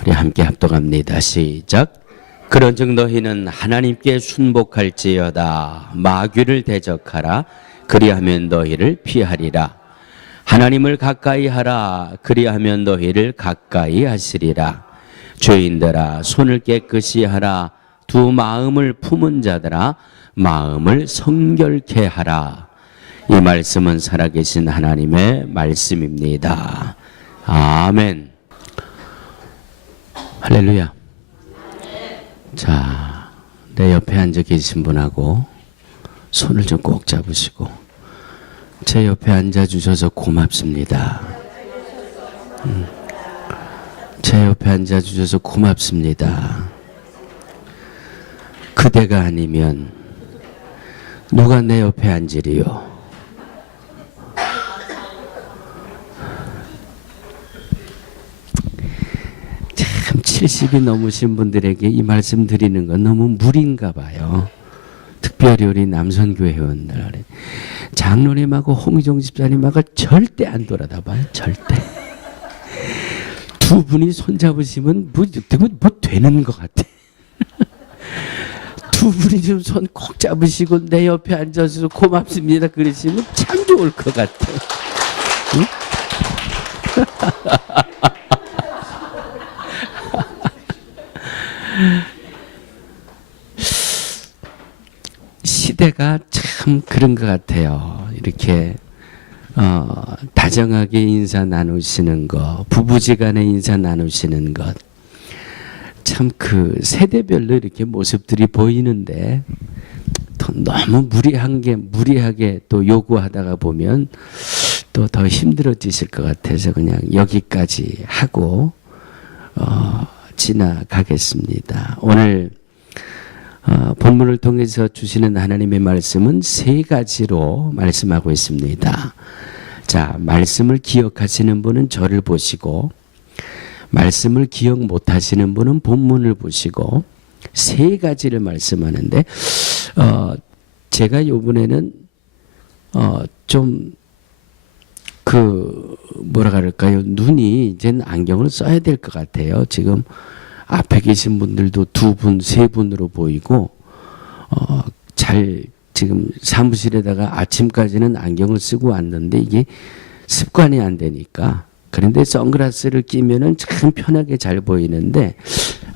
우리 함께 합독합니다. 시작. 그런즉 너희는 하나님께 순복할지어다. 마귀를 대적하라. 그리하면 너희를 피하리라. 하나님을 가까이 하라. 그리하면 너희를 가까이 하시리라. 죄인들아 손을 깨끗이 하라. 두 마음을 품은 자들아 마음을 성결케 하라. 이 말씀은 살아계신 하나님의 말씀입니다. 아멘. 할렐루야. 자, 내 옆에 앉아 계신 분하고 손을 좀 꼭 잡으시고, 제 옆에 앉아 주셔서 고맙습니다. 제 옆에 앉아 주셔서 고맙습니다. 그대가 아니면 누가 내 옆에 앉으리요? 참 70이 넘으신 분들에게 이 말씀 드리는 건 너무 무리인가 봐요. 특별히 우리 남선교회 회원들, 장로님하고 홍희종 집사님하고 절대 안 돌아다봐요. 절대. 두 분이 손잡으시면 뭐 되는 것 같아. 두 분이 좀 손 꼭 잡으시고 내 옆에 앉아서 고맙습니다 그러시면 참 좋을 것 같아. 응? 시대가 참 그런 것 같아요. 이렇게 다정하게 인사 나누시는 것, 부부지간에 인사 나누시는 것, 참 그 세대별로 이렇게 모습들이 보이는데 너무 무리하게 또 요구하다가 보면 또 더 힘들어지실 것 같아서 그냥 여기까지 하고 지나가겠습니다. 오늘 본문을 통해서 주시는 하나님의 말씀은 세 가지로 말씀하고 있습니다. 자, 말씀을 기억하시는 분은 저를 보시고, 말씀을 기억 못하시는 분은 본문을 보시고, 세 가지를 말씀하는데 제가 이번에는 좀 뭐라 그럴까요? 눈이 이제는 안경을 써야 될 것 같아요. 지금 앞에 계신 분들도 두 분, 세 분으로 보이고, 지금 사무실에다가 아침까지는 안경을 쓰고 왔는데 이게 습관이 안 되니까. 그런데 선글라스를 끼면은 참 편하게 잘 보이는데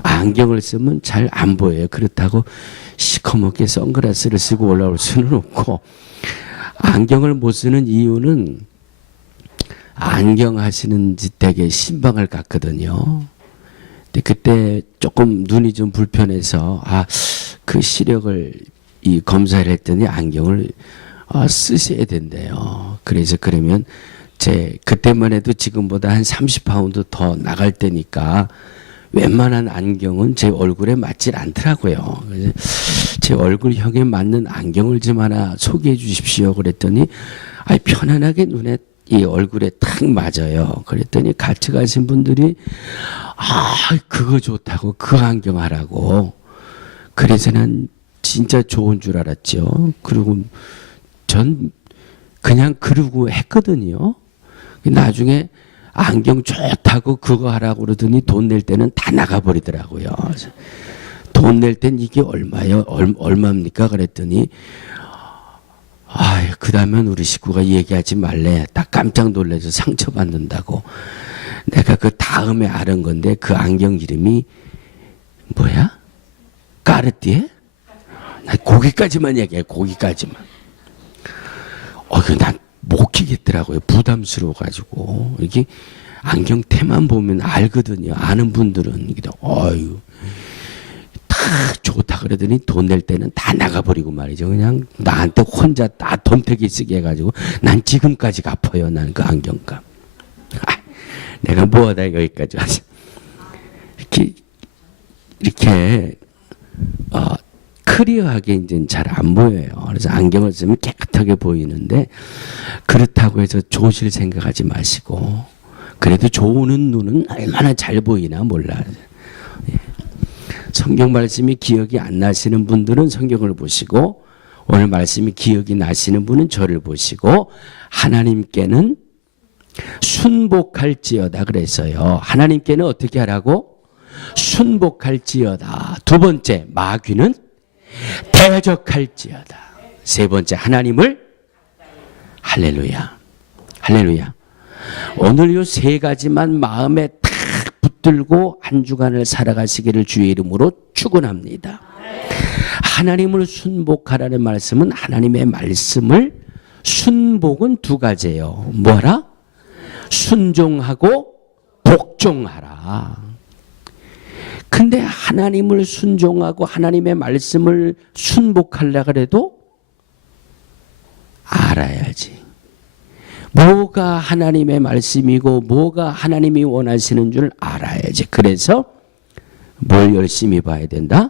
안경을 쓰면 잘 안 보여요. 그렇다고 시커멓게 선글라스를 쓰고 올라올 수는 없고, 안경을 못 쓰는 이유는 안경 하시는 댁에 신방을 갔거든요. 근데 그때 조금 눈이 좀 불편해서 그 시력을 검사를 했더니 안경을 쓰셔야 된대요. 그래서 그러면 그때만 해도 지금보다 한 30파운드 더 나갈 때니까 웬만한 안경은 제 얼굴에 맞질 않더라고요. 그래서 제 얼굴형에 맞는 안경을 좀 하나 소개해 주십시오. 그랬더니 편안하게 눈에 이 얼굴에 탁 맞아요. 그랬더니 같이 가신 분들이 그거 좋다고 그 안경 하라고. 그래서 난 진짜 좋은 줄 알았죠. 그리고 전 그냥 그러고 했거든요. 나중에 안경 좋다고 그거 하라고 그러더니 돈 낼 때는 다 나가버리더라고요. 돈 낼 땐 이게 얼마요? 얼마입니까? 그랬더니 그 다음엔 우리 식구가 얘기하지 말래. 딱 깜짝 놀라서 상처받는다고. 내가 그 다음에 알은 건데 그 안경 이름이 뭐야? 까르띠에? 나 거기까지만 얘기해. 거기까지만. 난 못 끼겠더라고요. 부담스러워가지고. 이게 안경 테만 보면 알거든요. 아는 분들은. 다 좋다 그러더니 돈 낼 때는 다 나가버리고 말이죠. 그냥 나한테 혼자 다 돈태기 쓰게 해가지고 난 지금까지 갚아요. 난 그 안경값. 내가 뭐하다 여기까지 왔어. 이렇게 클리어하게 이제 잘 안 보여요. 그래서 안경을 쓰면 깨끗하게 보이는데 그렇다고 해서 좋으실 생각하지 마시고, 그래도 좋은 눈은 얼마나 잘 보이나 몰라. 성경 말씀이 기억이 안 나시는 분들은 성경을 보시고, 오늘 말씀이 기억이 나시는 분은 저를 보시고, 하나님께는 순복할지어다 그랬어요. 하나님께는 어떻게 하라고? 순복할지어다. 두 번째, 마귀는 대적할지어다. 세 번째, 하나님을 할렐루야. 할렐루야. 오늘 요 세 가지만 마음에 탁 붙들고 한 주간을 살아가시기를 주의 이름으로 축원합니다. 하나님을 순복하라는 말씀은 하나님의 말씀을 순복은 두 가지예요. 뭐라? 순종하고 복종하라. 근데 하나님을 순종하고 하나님의 말씀을 순복하려고 해도 알아야지. 뭐가 하나님의 말씀이고 뭐가 하나님이 원하시는 줄 알아야지. 그래서 뭘 열심히 봐야 된다?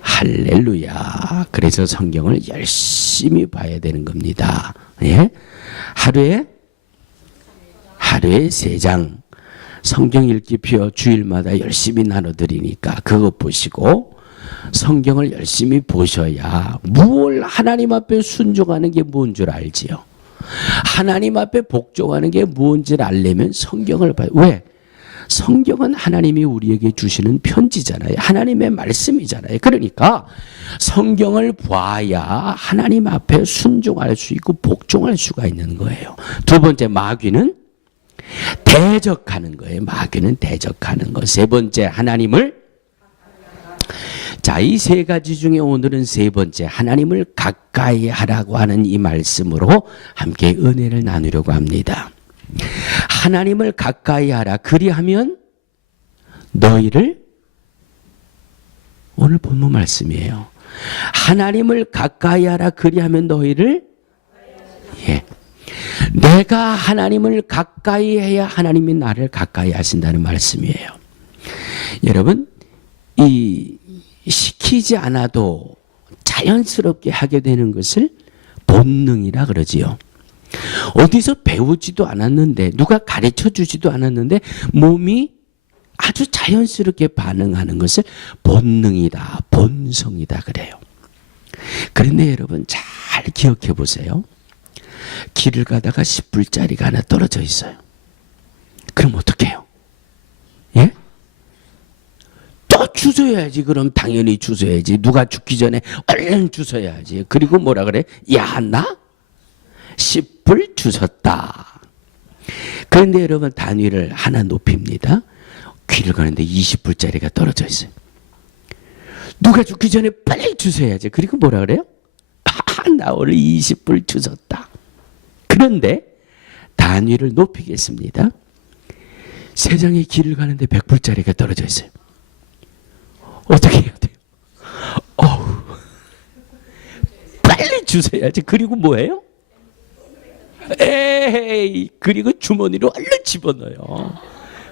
할렐루야. 그래서 성경을 열심히 봐야 되는 겁니다. 예? 하루에 3장 성경 읽기 표 주일마다 열심히 나눠드리니까 그것 보시고 성경을 열심히 보셔야 뭘 하나님 앞에 순종하는 게 뭔 줄 알지요. 하나님 앞에 복종하는 게 뭔지 알려면 성경을 봐요. 왜? 성경은 하나님이 우리에게 주시는 편지잖아요. 하나님의 말씀이잖아요. 그러니까 성경을 봐야 하나님 앞에 순종할 수 있고 복종할 수가 있는 거예요. 두 번째, 마귀는 대적하는 거예요. 마귀는 대적하는 거. 세 번째, 하나님을, 자, 이 세 가지 중에 오늘은 세 번째, 하나님을 가까이 하라고 하는 이 말씀으로 함께 은혜를 나누려고 합니다. 하나님을 가까이 하라. 그리하면 너희를, 오늘 본문 말씀이에요. 하나님을 가까이 하라. 그리하면 너희를, 예. 내가 하나님을 가까이 해야 하나님이 나를 가까이 하신다는 말씀이에요. 여러분, 이 시키지 않아도 자연스럽게 하게 되는 것을 본능이라 그러지요. 어디서 배우지도 않았는데 누가 가르쳐 주지도 않았는데 몸이 아주 자연스럽게 반응하는 것을 본능이다, 본성이다 그래요. 그런데 여러분 잘 기억해 보세요. 길을 가다가 10불짜리가 하나 떨어져 있어요. 그럼 어떻게 해요? 예? 또 주워야지. 그럼 당연히 주워야지. 누가 죽기 전에 얼른 주워야지. 그리고 뭐라 그래? 야, 나 10불 주웠다. 그런데 여러분 단위를 하나 높입니다. 길을 가는데 20불짜리가 떨어져 있어요. 누가 죽기 전에 빨리 주워야지. 그리고 뭐라 그래요? 아, 나 오늘 20불 주웠다. 그런데 단위를 높이겠습니다. 세상에 길을 가는데 100불짜리가 떨어져 있어요. 어떻게 해야 돼요? 빨리 주워야지. 그리고 뭐예요? 에이, 그리고 주머니로 얼른 집어넣어요.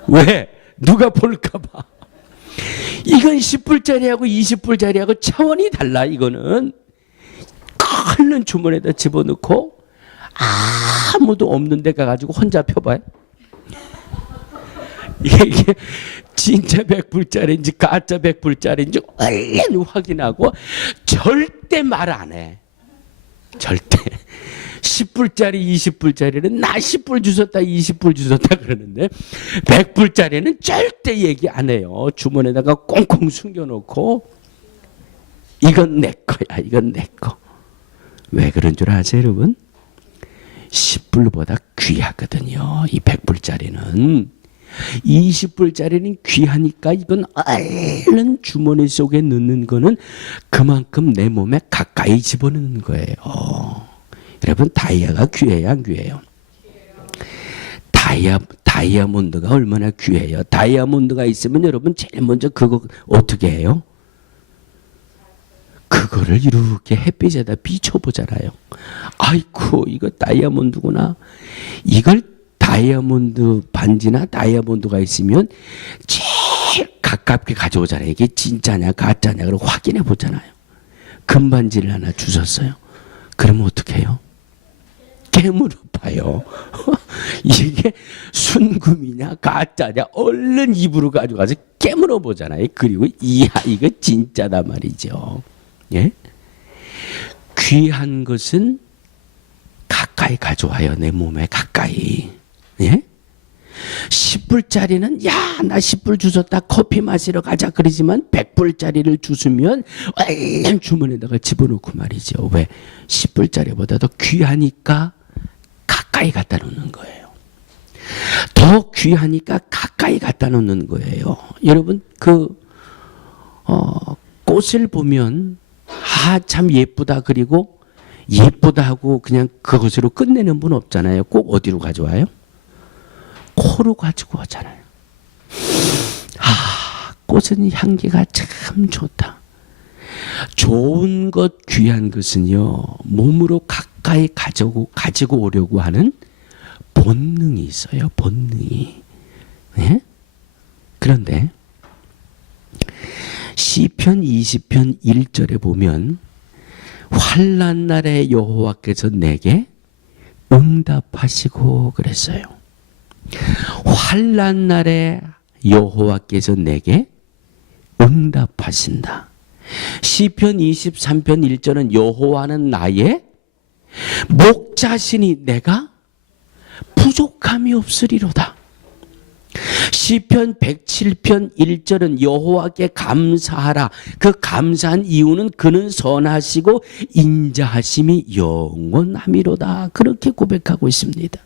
왜? 누가 볼까봐. 이건 10불짜리하고 20불짜리하고 차원이 달라. 이거는 큰 주머니에다 집어넣고 아무도 없는 데 가가지고 혼자 펴봐요. 이게 진짜 100불짜리인지 가짜 100불짜리인지 얼른 확인하고 절대 말 안 해. 절대. 10불짜리 20불짜리는 나 10불 주웠다 20불 주웠다 그러는데 100불짜리는 절대 얘기 안 해요. 주머니에다가 꽁꽁 숨겨놓고 이건 내 거야. 이건 내 거. 왜 그런 줄 아세요 여러분? 10불보다 귀하거든요. 이 100불짜리는. 20불짜리는 귀하니까 이건 얼른 주머니 속에 넣는 거는 그만큼 내 몸에 가까이 집어넣는 거예요. 여러분 다이아가 귀해요 안 귀해요? 다이아몬드가 얼마나 귀해요? 다이아몬드가 있으면 여러분 제일 먼저 그거 어떻게 해요? 그거를 이렇게 햇빛에다 비춰보잖아요. 아이쿠 이거 다이아몬드구나. 이걸 다이아몬드 반지나 다이아몬드가 있으면 제일 가깝게 가져오잖아요. 이게 진짜냐 가짜냐 그걸 확인해 보잖아요. 금반지를 하나 주셨어요. 그러면 어떻게 해요? 깨물어 봐요. 이게 순금이냐 가짜냐 얼른 입으로 가져가서 깨물어 보잖아요. 그리고 이야 이거 진짜다 말이죠. 예? 귀한 것은 가까이 가져와요. 내 몸에 가까이. 예? 10불짜리는 야, 나 10불 주셨다 커피 마시러 가자 그러지만 100불짜리를 주시면 주머니에다가 집어넣고 말이죠. 왜? 10불짜리보다 더 귀하니까 가까이 갖다 놓는 거예요. 더 귀하니까 가까이 갖다 놓는 거예요. 여러분 꽃을 보면 참 예쁘다 그리고 예쁘다 하고 그냥 그것으로 끝내는 분 없잖아요. 꼭 어디로 가져와요? 코로 가지고 오잖아요. 꽃은 향기가 참 좋다. 좋은 것, 귀한 것은요, 몸으로 가까이 가지고 오려고 하는 본능이 있어요. 본능이. 네? 그런데 시편 20편 1절에 보면 환난 날에 여호와께서 내게 응답하시고 그랬어요. 환난 날에 여호와께서 내게 응답하신다. 시편 23편 1절은 여호와는 나의 목자시니 내가 부족함이 없으리로다. 시편 107편 1절은 여호와께 감사하라. 그 감사한 이유는 그는 선하시고 인자하심이 영원함이로다. 그렇게 고백하고 있습니다.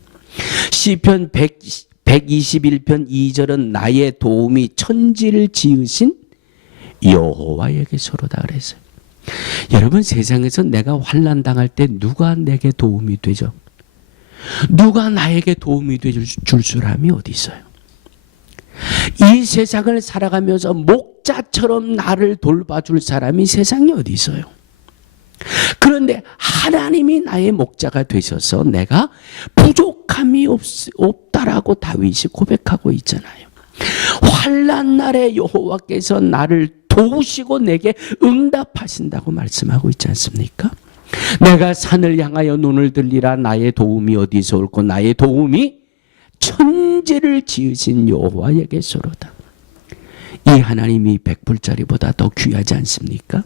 시편 121편 2절은 나의 도움이 천지를 지으신 여호와에게서로다 그랬어요. 여러분, 세상에서 내가 환난 당할 때 누가 내게 도움이 되죠? 누가 나에게 도움이 줄 사람이 어디 있어요? 이 세상을 살아가면서 목자처럼 나를 돌봐줄 사람이 세상에 어디 있어요? 그런데 하나님이 나의 목자가 되셔서 내가 부족함이 없다라고 다윗이 고백하고 있잖아요. 환난 날에 여호와께서 나를 도우시고 내게 응답하신다고 말씀하고 있지 않습니까? 내가 산을 향하여 눈을 들리라. 나의 도움이 어디서 올고 나의 도움이 천지를 지으신 여호와에게서로다. 이 하나님이 100불짜리보다 더 귀하지 않습니까?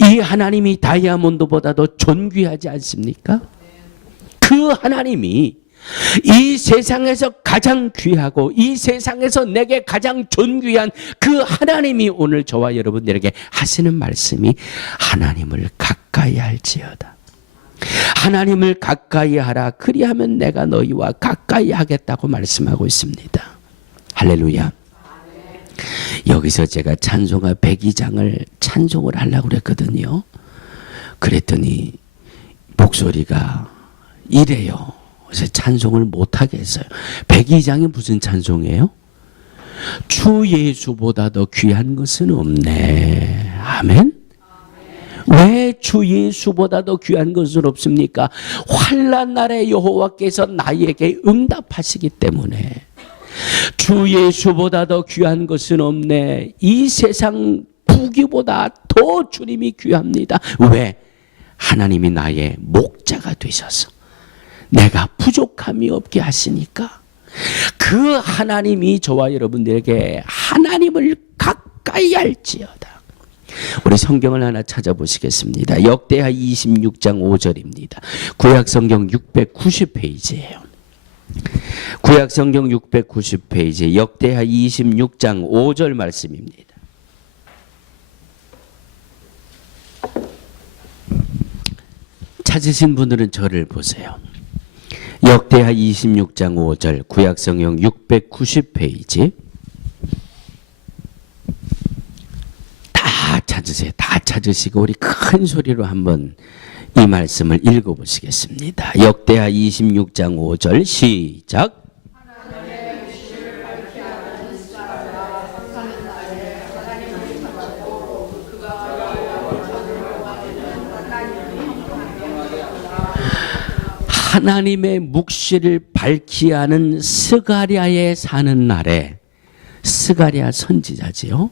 이 하나님이 다이아몬드보다 더 존귀하지 않습니까? 그 하나님이 이 세상에서 가장 귀하고 이 세상에서 내게 가장 존귀한 그 하나님이 오늘 저와 여러분들에게 하시는 말씀이 하나님을 가까이 할지어다. 하나님을 가까이 하라. 그리하면 내가 너희와 가까이 하겠다고 말씀하고 있습니다. 할렐루야. 여기서 제가 찬송가 102장을 찬송을 하려고 그랬거든요. 그랬더니 목소리가 이래요. 그래서 찬송을 못하게 했어요. 102장이 무슨 찬송이에요? 주 예수보다 더 귀한 것은 없네. 아멘. 왜 주 예수보다 더 귀한 것은 없습니까? 환난 날에 여호와께서 나에게 응답하시기 때문에. 주 예수보다 더 귀한 것은 없네. 이 세상 부귀보다 더 주님이 귀합니다. 왜? 하나님이 나의 목자가 되셔서 내가 부족함이 없게 하시니까. 그 하나님이 저와 여러분들에게 하나님을 가까이 할지어다. 우리 성경을 하나 찾아보시겠습니다. 역대하 26장 5절입니다. 구약성경 690페이지예요. 구약성경 690페이지 역대하 26장 5절 말씀입니다. 찾으신 분들은 저를 보세요. 역대하 26장 5절 구약성경 690페이지. 다 찾으세요. 다 찾으시고 우리 큰 소리로 한번 이 말씀을 읽어보시겠습니다. 역대하 26장 5절 시작. 하나님의 묵시를 밝히 하는 스가랴에 사는 날에, 스가랴 선지자지요.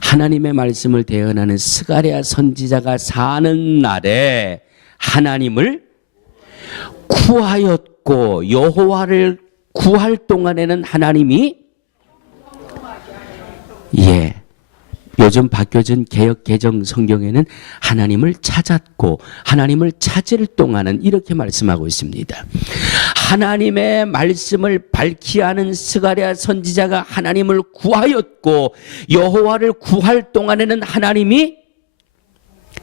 하나님의 말씀을 대언하는 스가랴 선지자가 사는 날에 하나님을 구하였고, 여호와를 구할 동안에는 하나님이 요즘 바뀌어진 개역 개정 성경에는 하나님을 찾았고 하나님을 찾을 동안은 이렇게 말씀하고 있습니다. 하나님의 말씀을 밝히 하는 스가랴 선지자가 하나님을 구하였고 여호와를 구할 동안에는 하나님이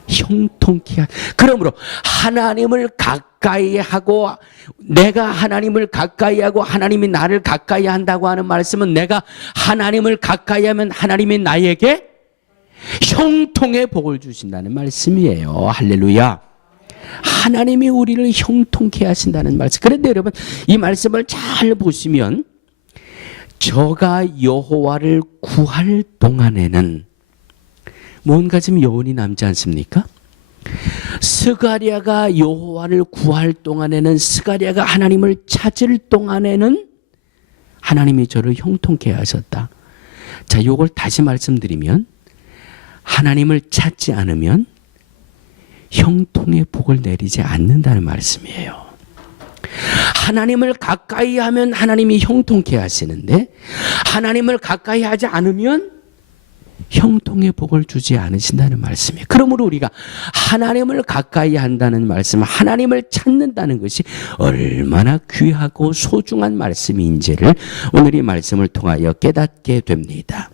형통케 그러므로 하나님을 가까이 하고 내가 하나님을 가까이 하고 하나님이 나를 가까이 한다고 하는 말씀은 내가 하나님을 가까이 하면 하나님이 나에게 형통의 복을 주신다는 말씀이에요. 할렐루야. 하나님이 우리를 형통케 하신다는 말씀. 그런데 여러분 이 말씀을 잘 보시면 저가 여호와를 구할 동안에는 뭔가 좀 여운이 남지 않습니까? 스가랴가 여호와를 구할 동안에는 스가랴가 하나님을 찾을 동안에는 하나님이 저를 형통케 하셨다. 자, 요걸 다시 말씀드리면 하나님을 찾지 않으면 형통의 복을 내리지 않는다는 말씀이에요. 하나님을 가까이 하면 하나님이 형통케 하시는데 하나님을 가까이 하지 않으면 형통의 복을 주지 않으신다는 말씀이에요. 그러므로 우리가 하나님을 가까이 한다는 말씀, 하나님을 찾는다는 것이 얼마나 귀하고 소중한 말씀인지를 오늘 이 말씀을 통하여 깨닫게 됩니다.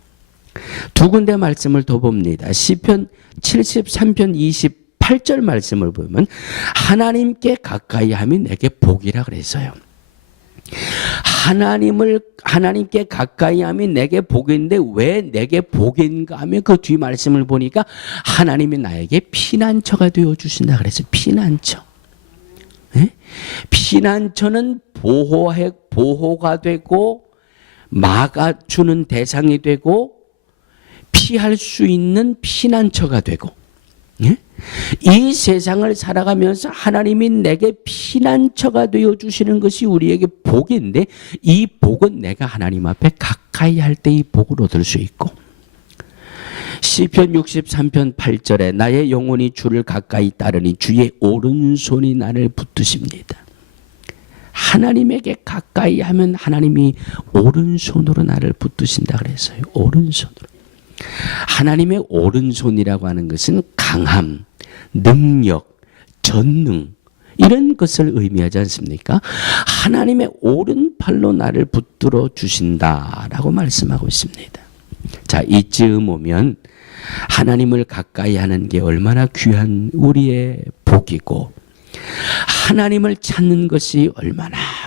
두 군데 말씀을 더 봅니다. 시편 73편 28절 말씀을 보면 하나님께 가까이 하면 내게 복이라 그랬어요. 하나님께 가까이 하면 내게 복인데 왜 내게 복인가 하면 그 뒤 말씀을 보니까 하나님이 나에게 피난처가 되어 주신다 그랬어요. 피난처. 네? 피난처는 보호가 되고 막아주는 대상이 되고 피할 수 있는 피난처가 되고 네? 이 세상을 살아가면서 하나님이 내게 피난처가 되어주시는 것이 우리에게 복인데 이 복은 내가 하나님 앞에 가까이 할 때 이 복을 얻을 수 있고 시편 63편 8절에 나의 영혼이 주를 가까이 따르니 주의 오른손이 나를 붙드십니다. 하나님에게 가까이 하면 하나님이 오른손으로 나를 붙드신다 그랬어요. 오른손으로. 하나님의 오른손이라고 하는 것은 강함, 능력, 전능 이런 것을 의미하지 않습니까? 하나님의 오른팔로 나를 붙들어 주신다라고 말씀하고 있습니다. 자, 이쯤 오면 하나님을 가까이 하는 게 얼마나 귀한 우리의 복이고 하나님을 찾는 것이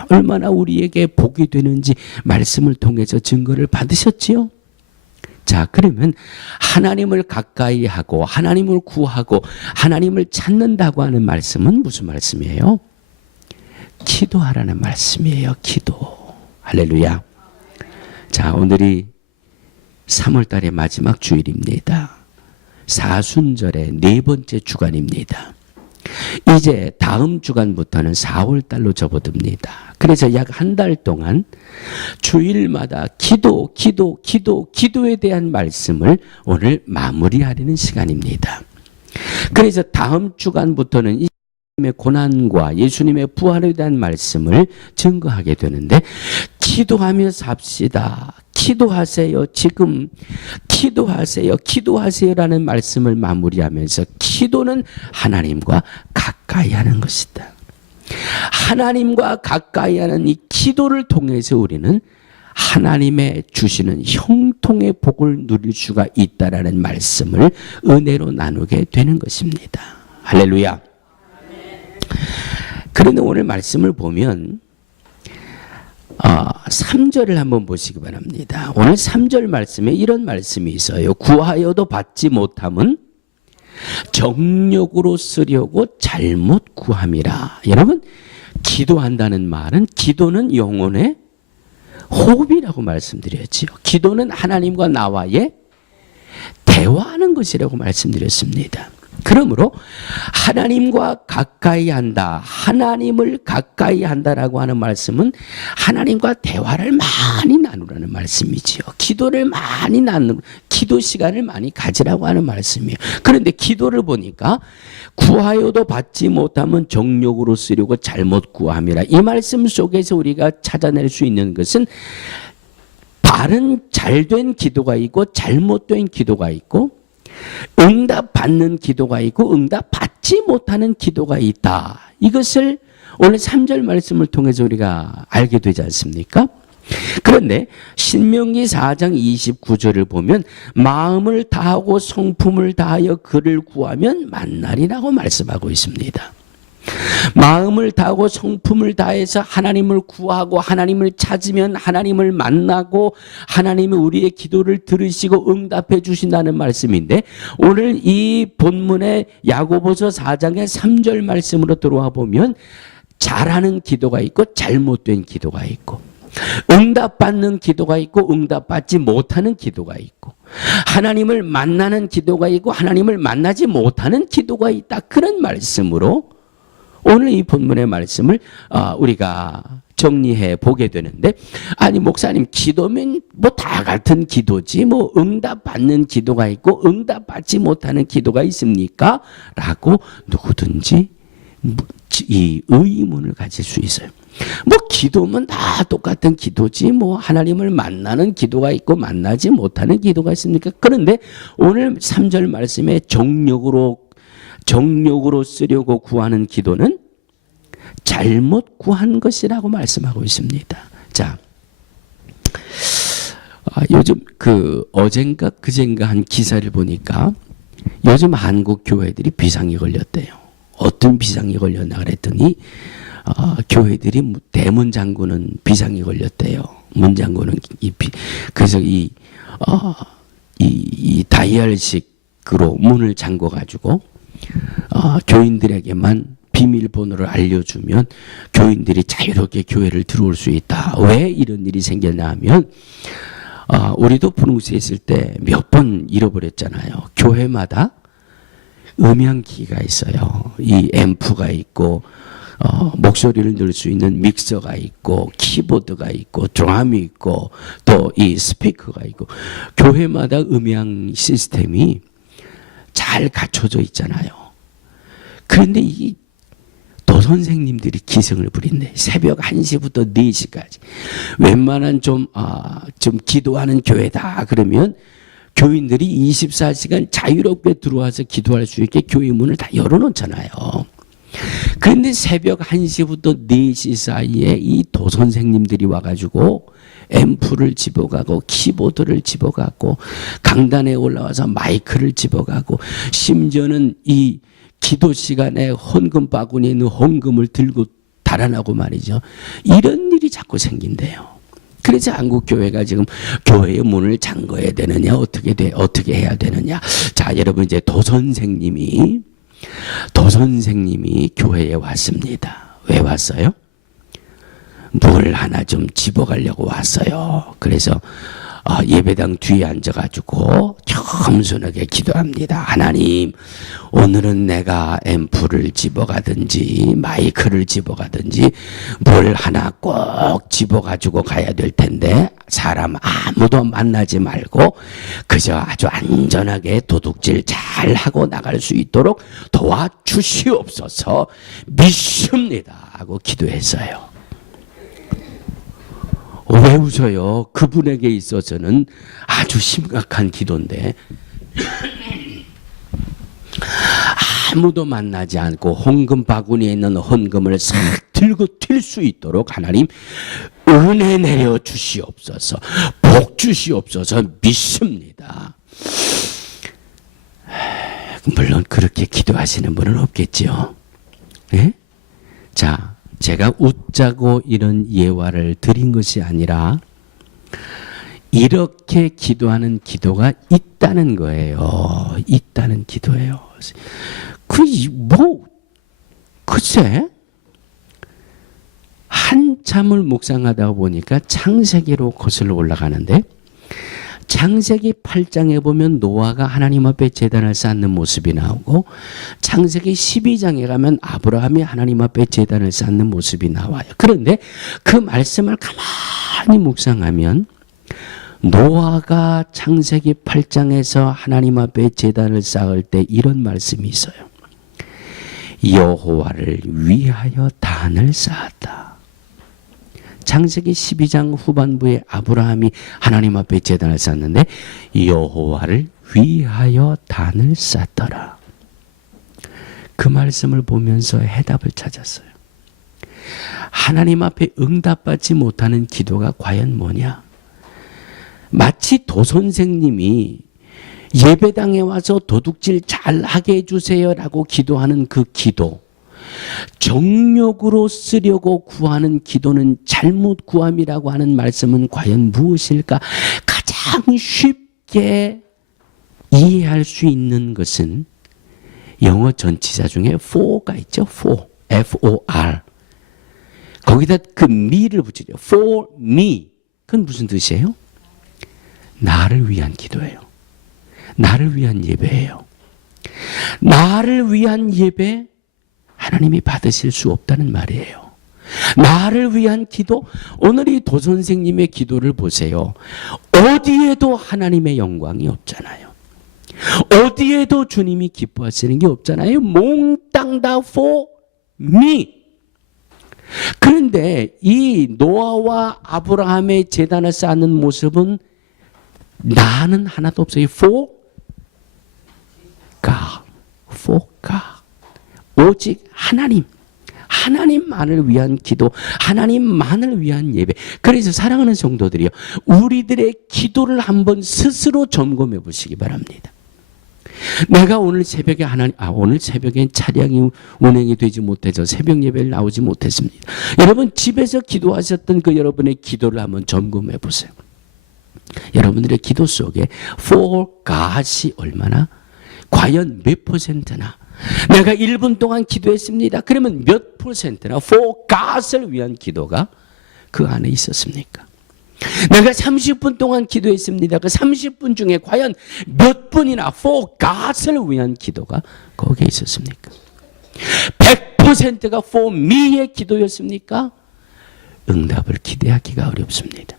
얼마나 우리에게 복이 되는지 말씀을 통해서 증거를 받으셨지요? 자, 그러면 하나님을 가까이 하고 하나님을 구하고 하나님을 찾는다고 하는 말씀은 무슨 말씀이에요? 기도하라는 말씀이에요. 기도. 할렐루야. 자, 오늘이 3월 달의 마지막 주일입니다. 사순절의 네 번째 주간입니다. 이제 다음 주간부터는 4월 달로 접어듭니다. 그래서 약 한 달 동안 주일마다 기도에 대한 말씀을 오늘 마무리하려는 시간입니다. 그래서 다음 주간부터는 예수님의 고난과 예수님의 부활에 대한 말씀을 증거하게 되는데 기도하며 삽시다. 기도하세요. 지금 기도하세요라는 말씀을 마무리하면서 기도는 하나님과 가까이 하는 것이다. 하나님과 가까이 하는 이 기도를 통해서 우리는 하나님의 주시는 형통의 복을 누릴 수가 있다라는 말씀을 은혜로 나누게 되는 것입니다. 할렐루야. 그런데 오늘 말씀을 보면 3절을 한번 보시기 바랍니다. 오늘 3절 말씀에 이런 말씀이 있어요. 구하여도 받지 못함은 정욕으로 쓰려고 잘못 구함이라. 여러분, 기도한다는 말은 기도는 영혼의 호흡이라고 말씀드렸지요. 기도는 하나님과 나와의 대화하는 것이라고 말씀드렸습니다. 그러므로 하나님과 가까이 한다, 하나님을 가까이 한다라고 하는 말씀은 하나님과 대화를 많이 나누라는 말씀이지요. 기도를 많이 기도 시간을 많이 가지라고 하는 말씀이에요. 그런데 기도를 보니까 구하여도 받지 못하면 정욕으로 쓰려고 잘못 구함이라. 이 말씀 속에서 우리가 찾아낼 수 있는 것은 바른 잘된 기도가 있고 잘못된 기도가 있고 응답 받는 기도가 있고 응답 받지 못하는 기도가 있다. 이것을 오늘 3절 말씀을 통해서 우리가 알게 되지 않습니까? 그런데 신명기 4장 29절을 보면 마음을 다하고 성품을 다하여 그를 구하면 만나리라고 말씀하고 있습니다. 마음을 다하고 성품을 다해서 하나님을 구하고 하나님을 찾으면 하나님을 만나고 하나님이 우리의 기도를 들으시고 응답해 주신다는 말씀인데, 오늘 이 본문의 야고보서 4장의 3절 말씀으로 들어와 보면 잘하는 기도가 있고 잘못된 기도가 있고, 응답받는 기도가 있고 응답받지 못하는 기도가 있고, 하나님을 만나는 기도가 있고 하나님을 만나지 못하는 기도가 있다. 그런 말씀으로 오늘 이 본문의 말씀을 우리가 정리해 보게 되는데, 아니 목사님, 기도면 뭐 다 같은 기도지 뭐 응답받는 기도가 있고 응답받지 못하는 기도가 있습니까? 라고 누구든지 이 의문을 가질 수 있어요. 뭐 기도면 다 똑같은 기도지 뭐 하나님을 만나는 기도가 있고 만나지 못하는 기도가 있습니까? 그런데 오늘 3절 말씀에 정욕으로 쓰려고 구하는 기도는 잘못 구한 것이라고 말씀하고 있습니다. 자, 요즘 어젠가 그젠가 한 기사를 보니까 요즘 한국 교회들이 비상이 걸렸대요. 어떤 비상이 걸렸나 그랬더니 교회들이 대문 잠그는 비상이 걸렸대요. 문 잠그는 그래서 이 다이얼식으로 문을 잠궈 가지고 교인들에게만 비밀번호를 알려주면 교인들이 자유롭게 교회를 들어올 수 있다. 왜 이런 일이 생겼냐 하면 우리도 분홍수에 있을 때 몇 번 잃어버렸잖아요. 교회마다 음향기가 있어요. 이 앰프가 있고 목소리를 넣을 수 있는 믹서가 있고 키보드가 있고 드럼이 있고 또 이 스피커가 있고, 교회마다 음향 시스템이 잘 갖춰져 있잖아요. 그런데 이 도선생님들이 기승을 부린대. 새벽 1시부터 4시까지 웬만한 좀 기도하는 교회다 그러면 교인들이 24시간 자유롭게 들어와서 기도할 수 있게 교회 문을 다 열어놓잖아요. 그런데 새벽 1시부터 4시 사이에 이 도선생님들이 와가지고 앰프를 집어가고 키보드를 집어가고 강단에 올라와서 마이크를 집어가고, 심지어는 이 기도 시간에 헌금 바구니에 있는 헌금을 들고 달아나고 말이죠. 이런 일이 자꾸 생긴대요. 그래서 한국 교회가 지금 교회의 문을 잠궈야 되느냐, 어떻게 해야 되느냐. 자, 여러분, 이제 도선생님이 교회에 왔습니다. 왜 왔어요? 물 하나 좀 집어가려고 왔어요. 그래서 예배당 뒤에 앉아가지고 겸손하게 기도합니다. 하나님, 오늘은 내가 앰프를 집어가든지 마이크를 집어가든지 뭘 하나 꼭 집어가지고 가야 될 텐데 사람 아무도 만나지 말고 그저 아주 안전하게 도둑질 잘 하고 나갈 수 있도록 도와주시옵소서 믿습니다 하고 기도했어요. 왜 웃어요? 그분에게 있어서는 아주 심각한 기도인데 아무도 만나지 않고 헌금 바구니에 있는 헌금을 싹 들고 튈 수 있도록 하나님 은혜 내려 주시옵소서, 복 주시옵소서 믿습니다. 물론 그렇게 기도하시는 분은 없겠지요. 예? 자, 제가 웃자고 이런 예화를 드린 것이 아니라 이렇게 기도하는 기도가 있다는 거예요. 있다는 기도예요. 글쎄, 한참을 묵상하다 보니까 창세기로 거슬러 올라가는데, 창세기 8장에 보면 노아가 하나님 앞에 제단을 쌓는 모습이 나오고, 창세기 12장에 가면 아브라함이 하나님 앞에 제단을 쌓는 모습이 나와요. 그런데 그 말씀을 가만히 묵상하면 노아가 창세기 8장에서 하나님 앞에 제단을 쌓을 때 이런 말씀이 있어요. 여호와를 위하여 단을 쌓았다. 창세기 12장 후반부에 아브라함이 하나님 앞에 제단을 쌓는데 여호와를 위하여 단을 쌓더라. 그 말씀을 보면서 해답을 찾았어요. 하나님 앞에 응답받지 못하는 기도가 과연 뭐냐? 마치 도선생님이 예배당에 와서 도둑질 잘하게 해주세요라고 기도하는 그 기도, 정욕으로 쓰려고 구하는 기도는 잘못 구함이라고 하는 말씀은 과연 무엇일까? 가장 쉽게 이해할 수 있는 것은 영어 전치사 중에 for가 있죠. for, F-O-R. 거기다 그 me를 붙이죠. for me. 그건 무슨 뜻이에요? 나를 위한 기도예요. 나를 위한 예배예요. 나를 위한 예배 하나님이 받으실 수 없다는 말이에요. 나를 위한 기도, 오늘 이 도선생님의 기도를 보세요. 어디에도 하나님의 영광이 없잖아요. 어디에도 주님이 기뻐하시는 게 없잖아요. 몽땅 다 for me. 그런데 이 노아와 아브라함의 제단을 쌓는 모습은 나는 하나도 없어요. for God. for God. 오직 하나님. 하나님만을 위한 기도, 하나님만을 위한 예배. 그래서 사랑하는 성도들이요, 우리들의 기도를 한번 스스로 점검해 보시기 바랍니다. 내가 오늘 새벽에 오늘 새벽엔 차량이 운행이 되지 못해서 새벽 예배를 나오지 못했습니다. 여러분 집에서 기도하셨던 그 여러분의 기도를 한번 점검해 보세요. 여러분들의 기도 속에 for God이 얼마나, 과연 몇 %나, 내가 1분 동안 기도했습니다. 그러면 몇 %나 for God을 위한 기도가 그 안에 있었습니까? 내가 30분 동안 기도했습니다. 그 30분 중에 과연 몇 분이나 for God을 위한 기도가 거기에 있었습니까? 100%가 for me의 기도였습니까? 응답을 기대하기가 어렵습니다.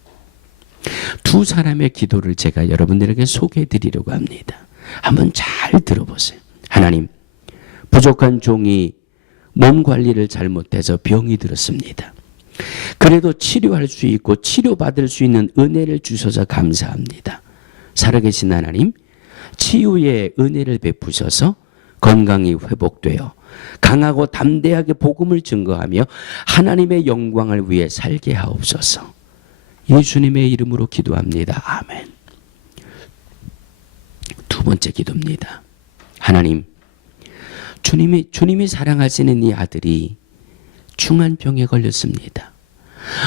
두 사람의 기도를 제가 여러분들에게 소개해 드리려고 합니다. 한번 잘 들어보세요. 하나님, 부족한 종이 몸 관리를 잘못해서 병이 들었습니다. 그래도 치료할 수 있고 치료받을 수 있는 은혜를 주셔서 감사합니다. 살아계신 하나님, 치유의 은혜를 베푸셔서 건강이 회복되어 강하고 담대하게 복음을 증거하며 하나님의 영광을 위해 살게 하옵소서. 예수님의 이름으로 기도합니다. 아멘. 두 번째 기도입니다. 하나님, 주님이 사랑하시는 이 아들이 중한 병에 걸렸습니다.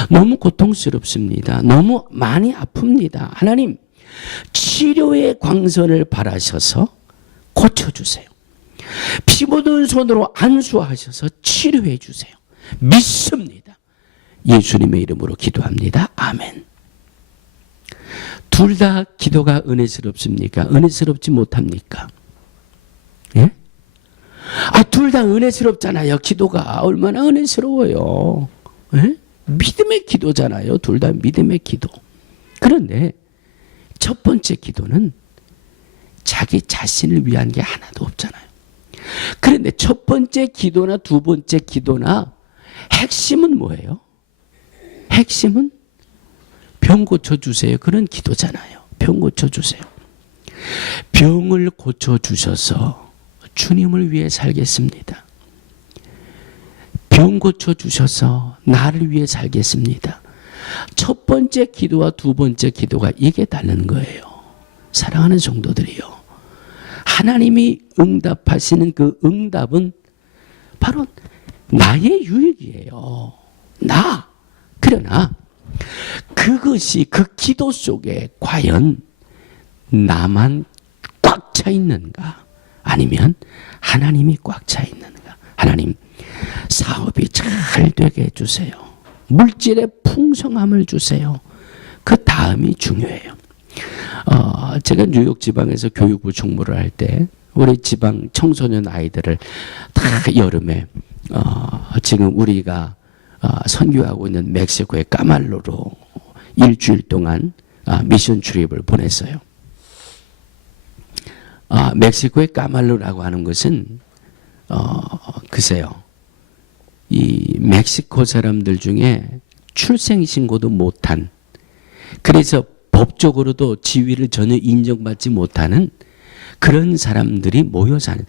너무 고통스럽습니다. 너무 많이 아픕니다. 하나님, 치료의 광선을 바라셔서 고쳐주세요. 피 묻은 손으로 안수하셔서 치료해 주세요. 믿습니다. 예수님의 이름으로 기도합니다. 아멘. 둘 다 기도가 은혜스럽습니까? 은혜스럽지 못합니까? 예? 둘 다 은혜스럽잖아요. 기도가 얼마나 은혜스러워요. 예? 믿음의 기도잖아요. 둘 다 믿음의 기도. 그런데 첫 번째 기도는 자기 자신을 위한 게 하나도 없잖아요. 그런데 첫 번째 기도나 두 번째 기도나 핵심은 뭐예요? 핵심은 병 고쳐주세요. 그런 기도잖아요. 병 고쳐주세요. 병을 고쳐주셔서 주님을 위해 살겠습니다. 병 고쳐주셔서 나를 위해 살겠습니다. 첫 번째 기도와 두 번째 기도가 이게 다른 거예요. 사랑하는 성도들이요, 하나님이 응답하시는 그 응답은 바로 나의 유익이에요. 그러나 그것이 그 기도 속에 과연 나만 꽉 차 있는가, 아니면 하나님이 꽉 차 있는가. 하나님, 사업이 잘 되게 해주세요. 물질의 풍성함을 주세요. 그 다음이 중요해요. 제가 뉴욕 지방에서 교육부 총무를 할 때 우리 지방 청소년 아이들을 다 여름에 지금 우리가 선교하고 있는 멕시코의 까말로로 일주일 동안 미션 출입을 보냈어요. 멕시코의 까말로라고 하는 것은 글쎄요, 이 멕시코 사람들 중에 출생신고도 못한, 그래서 법적으로도 지위를 전혀 인정받지 못하는 그런 사람들이 모여 사는,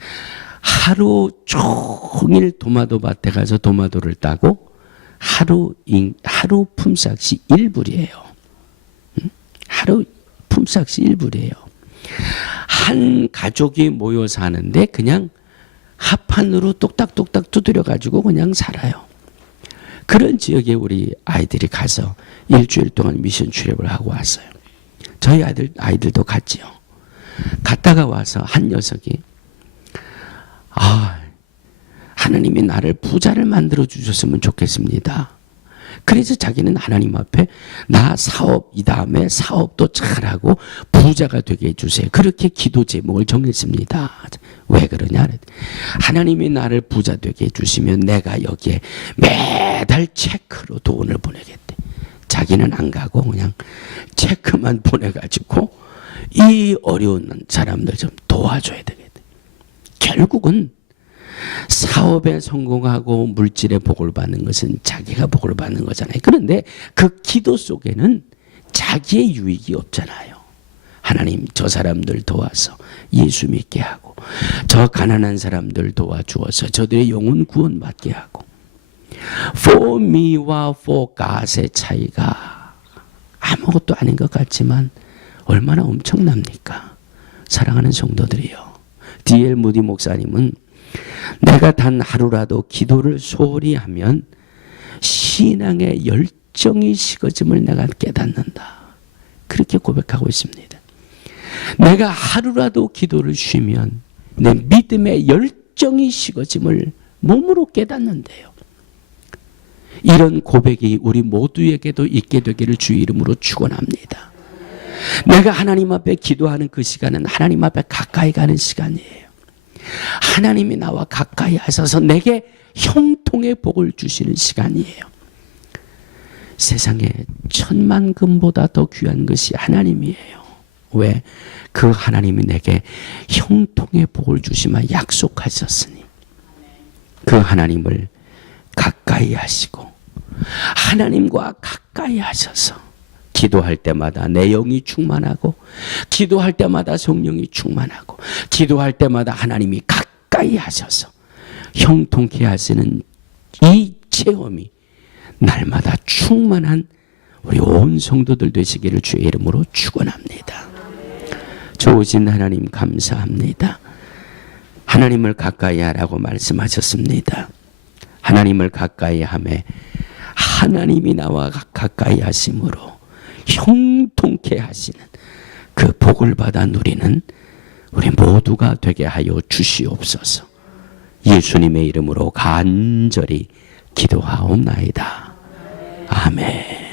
하루 종일 도마도 밭에 가서 도마도를 따고 하루 품삯이 1불이에요. 하루 품삯이 1불이에요. 한 가족이 모여 사는데 그냥 합판으로 똑딱똑딱 두드려 가지고 그냥 살아요. 그런 지역에 우리 아이들이 가서 일주일 동안 미션 출입을 하고 왔어요. 저희 아이들도 갔지요. 갔다가 와서 한 녀석이 하나님이 나를 부자를 만들어 주셨으면 좋겠습니다. 그래서 자기는 하나님 앞에 나 사업, 이 다음에 사업도 잘하고 부자가 되게 해주세요. 그렇게 기도 제목을 정했습니다. 왜 그러냐? 하나님이 나를 부자 되게 해주시면 내가 여기에 매달 체크로 돈을 보내겠대. 자기는 안 가고 그냥 체크만 보내가지고 이 어려운 사람들 좀 도와줘야 되겠대. 결국은 사업에 성공하고 물질의 복을 받는 것은 자기가 복을 받는 거잖아요. 그런데 그 기도 속에는 자기의 유익이 없잖아요. 하나님, 저 사람들 도와서 예수 믿게 하고, 저 가난한 사람들 도와주어서 저들의 영혼 구원받게 하고, for me와 for God의 차이가 아무것도 아닌 것 같지만 얼마나 엄청납니까? 사랑하는 성도들이요. D.L. 무디 목사님은 내가 단 하루라도 기도를 소홀히 하면 신앙의 열정이 식어짐을 내가 깨닫는다. 그렇게 고백하고 있습니다. 내가 하루라도 기도를 쉬면 내 믿음의 열정이 식어짐을 몸으로 깨닫는데요. 이런 고백이 우리 모두에게도 있게 되기를 주의 이름으로 축원합니다. 내가 하나님 앞에 기도하는 그 시간은 하나님 앞에 가까이 가는 시간이에요. 하나님이 나와 가까이 하셔서 내게 형통의 복을 주시는 시간이에요. 세상에 천만금보다 더 귀한 것이 하나님이에요. 왜? 그 하나님이 내게 형통의 복을 주시마 약속하셨으니 그 하나님을 가까이 하시고 하나님과 가까이 하셔서 기도할 때마다 내 영이 충만하고 기도할 때마다 성령이 충만하고 기도할 때마다 하나님이 가까이 하셔서 형통케 하시는 이 체험이 날마다 충만한 우리 온 성도들 되시기를 주의 이름으로 축원합니다. 좋으신 하나님 감사합니다. 하나님을 가까이 하라고 말씀하셨습니다. 하나님을 가까이 하매 하나님이 나와 가까이 하심으로 형통케 하시는 그 복을 받아 누리는 우리 모두가 되게 하여 주시옵소서. 예수님의 이름으로 간절히 기도하옵나이다. 아멘.